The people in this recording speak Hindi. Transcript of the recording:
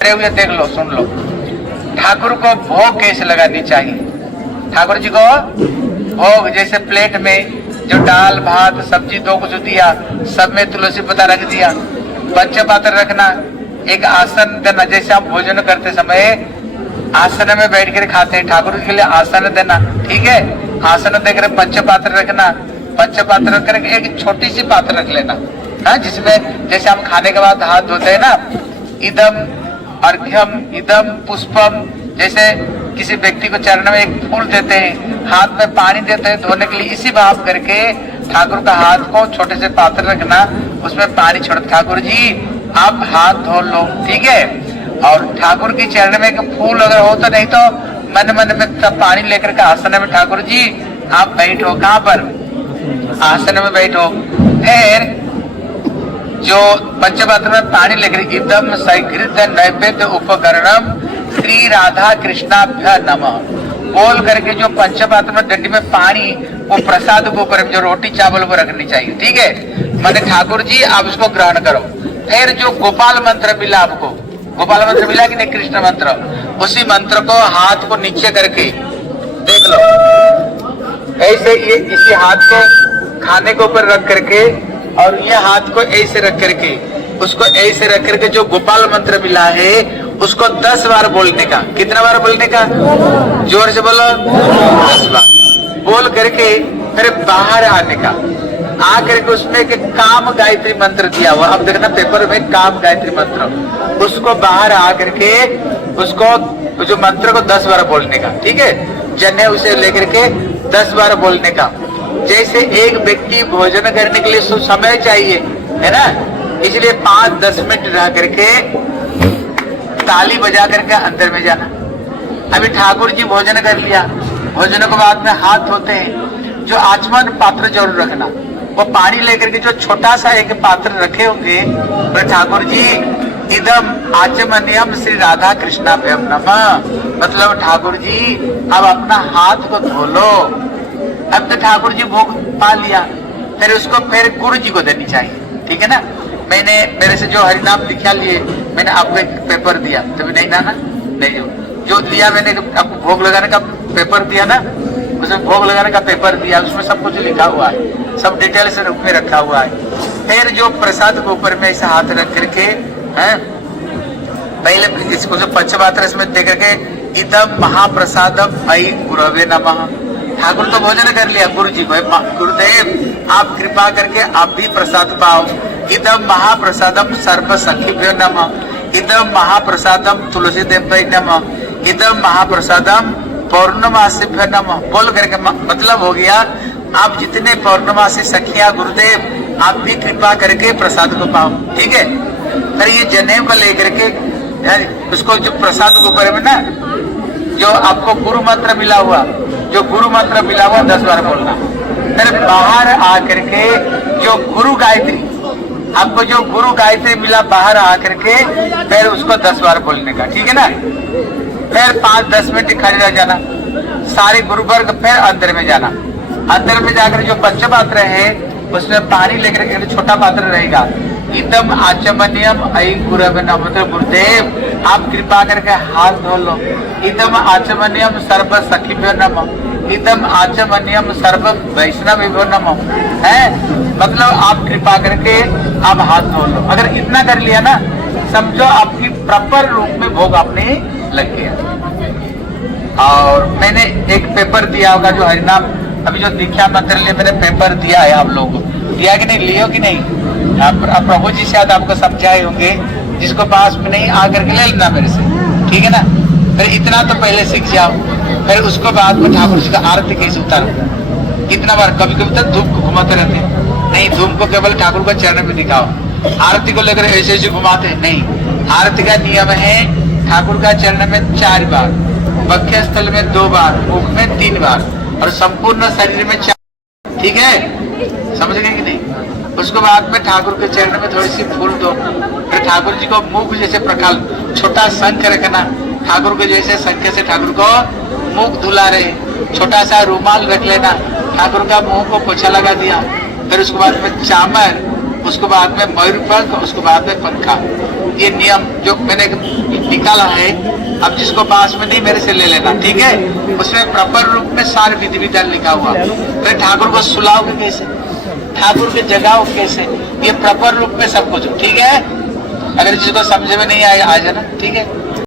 हुए देख लो, सुन लो। ठाकुर को भोग कैसे लगानी चाहिए? ठाकुर जी को भोग जैसे प्लेट में जो दाल भात सब्जी दो कुछ दिया, सब में तुलसी पत्ता रख दिया, पंचपात्र रखना, एक आसन देना। जैसे आप भोजन करते समय आसन में बैठ कर खाते हैं, ठाकुर जी के लिए आसन देना, ठीक है। आसन देकर पंचपात्र रखना, पंचपात्र रख कर एक छोटी सी पात्र रख लेना, हाँ, जिसमें जैसे हम खाने के बाद हाथ धोते हैं ना, इदम अर्घ्यम इदम पुष्पम, जैसे किसी व्यक्ति को चरण में एक फूल देते हैं, हाथ में पानी देते हैं धोने के लिए, इसी भाव करके ठाकुर का हाथ को छोटे से पात्र रखना, उसमें पानी छोड़, ठाकुर जी आप हाथ धो लो, ठीक है। और ठाकुर की चरण में एक फूल अगर हो तो, नहीं तो मन मन में तब पानी लेकर के आसन में ठाकुर जी आप बैठो, कहाँ पर? आसन में बैठो। फिर जो पंचपात्र में पानी लेकर इदम सैघृत नैवेद्य उपकरणम श्री राधा कृष्णाभ्य नमः बोल करके जो पंचपात्र में डंडी में पानी, वो प्रसाद के ऊपर जो रोटी चावल वो रखनी चाहिए, ठीक है। मैंने ठाकुर जी आप उसको ग्रहण करो। फिर जो गोपाल मंत्र मिला आपको, गोपाल मंत्र मिला कि नहीं, कृष्ण मंत्र, उसी मंत्र को हाथ को नीचे करके देख लो, ऐसे ये इसी हाथ को खाने के ऊपर रख करके और ये हाथ को ऐसे रख करके, उसको ऐसे रख करके जो गोपाल मंत्र मिला है उसको 10 बार बोलने का। कितना बार बोलने का? जोर से बोलो, 10 बार बोल करके फिर बाहर आने का। आकर के उसमें के काम गायत्री मंत्र दिया हुआ, अब देखना पेपर में काम गायत्री मंत्र, उसको बाहर आकर के उसको जो मंत्र को 10 बार बोलने का, ठीक है। जन्य उसे लेकर के 10 बार बोलने का। जैसे एक व्यक्ति भोजन करने के लिए समय चाहिए, है ना, इसलिए 5-10 मिनट रह करके ताली बजा करके अंदर में जाना। अभी ठाकुर जी भोजन कर लिया, भोजन के बाद में हाथ धोते हैं, जो आचमन पात्र जरूर रखना, वो पानी लेकर के जो छोटा सा एक पात्र रखे होंगे, तो ठाकुर जी इदम आचमनियम श्री राधा कृष्णाभ्यम नमः, मतलब ठाकुर जी अब अपना हाथ को धो लो। अब तो ठाकुर जी भोग पा लिया, फिर उसको फिर गुरु जी को देनी चाहिए, ठीक है ना। मैंने मेरे से जो हरिनाम लिखा लिए, मैंने आपको एक पेपर दिया, तभी नहीं ना नहीं जो लिया मैंने आपको भोग लगाने का पेपर दिया ना, उसमें भोग लगाने का पेपर दिया, उसमें सब कुछ लिखा हुआ है, सब डिटेल से रूप में रखा हुआ है। फिर जो प्रसाद के ऊपर में ऐसा हाथ रख करके है, पहले इसको जो पंचपात्र इसमें दे करके इदम महाप्रसादम अयि गुरवे नमः, ठाकुर तो भोजन कर लिया, गुरु जी को गुरुदेव आप कृपा करके आप भी प्रसाद पाओ। इदम महाप्रसादम सर्व सखीभ्यो नमः, इदम महाप्रसादम तुलसी देव्यै नमः, इदम महाप्रसादम पौर्णमासीभ्यो नमः बोल करके मतलब हो गया आप जितने पौर्णमासी सखियां गुरुदेव आप भी कृपा करके प्रसाद को पाओ, ठीक है। फिर ये जनेऊ को लेकर के उसको जो प्रसाद के ऊपर में ना जो आपको गुरु मंत्र मिला हुआ, जो गुरु मंत्र मिला हुआ 10 बार बोलना। फिर बाहर आकर के जो गुरु गायत्री, आपको जो गुरु गायत्री मिला बाहर आकर के फिर उसको 10 बार बोलने का, ठीक है ना। फिर 5-10 मिनट खड़े रह जाना, सारे गुरु वर्ग फिर अंदर में जाना। अंदर में जाकर जो पंचपात्र है उसमें पानी लेकर के छोटा पात्र रहेगा, इदम आचमनियम अयि गुरवे नमः, मतलब गुरुदेव आप कृपा करके हाथ धो लो। इदम आचमनियम सर्व सखीभ्यो नमः, इदम आचमनियम सर्व वैष्णवेभ्यो नमः, है मतलब आप कृपा करके आप हाथ धो लो। अगर इतना कर लिया ना, समझो आपकी प्रॉपर रूप में भोग आपने लग गया। और मैंने एक पेपर दिया होगा जो हरिनाम अभी जो दीक्षा मंत्र लिए मैंने पेपर दिया है, आप लोगों को दिया कि नहीं, लियो कि नहीं? आप प्रभु जी शायद आपको समझाए होंगे, जिसको पास में नहीं आकर के ले लेना मेरे से, ठीक है ना। फिर इतना तो पहले सीख जाओ, फिर उसको बाद में ठाकुर जी का आरती कैसे उतारो। कितना बार कभी कभी तो धूप को घुमाते रहते, नहीं धूप को केवल ठाकुर को चरण में दिखाओ, आरती को लेकर ऐसे ऐसे घुमाते नहीं। आरती का नियम है ठाकुर का चरण में 4 बार, वक्ष स्थल में 2 बार, मुख में 3 बार और संपूर्ण शरीर में 4, ठीक है, समझ गए कि नहीं। उसके बाद में ठाकुर के चरण में थोड़ी सी फूल दो, फिर ठाकुर जी को मुख जैसे प्रकाल छोटा शंख रखना, ठाकुर को जैसे शंख से ठाकुर को मुख धुला रहे, छोटा सा रुमाल रख लेना, ठाकुर का मुंह को पोछा लगा दिया। फिर उसके बाद में चामर, उसके बाद में मयूरपंख, उसके बाद में पंखा, ये नियम जो मैंने निकाला है, अब जिसको पास में नहीं मेरे से ले लेना, ठीक है। उसमें प्रॉपर रूप में सारे विधि विधान लिखा हुआ। फिर ठाकुर को सुलाओगे कैसे, ठाकुर के जगाओ कैसे, ये प्रॉपर रूप में सब कुछ, ठीक है। अगर जिसको समझ में नहीं आए आ जाना, ठीक है।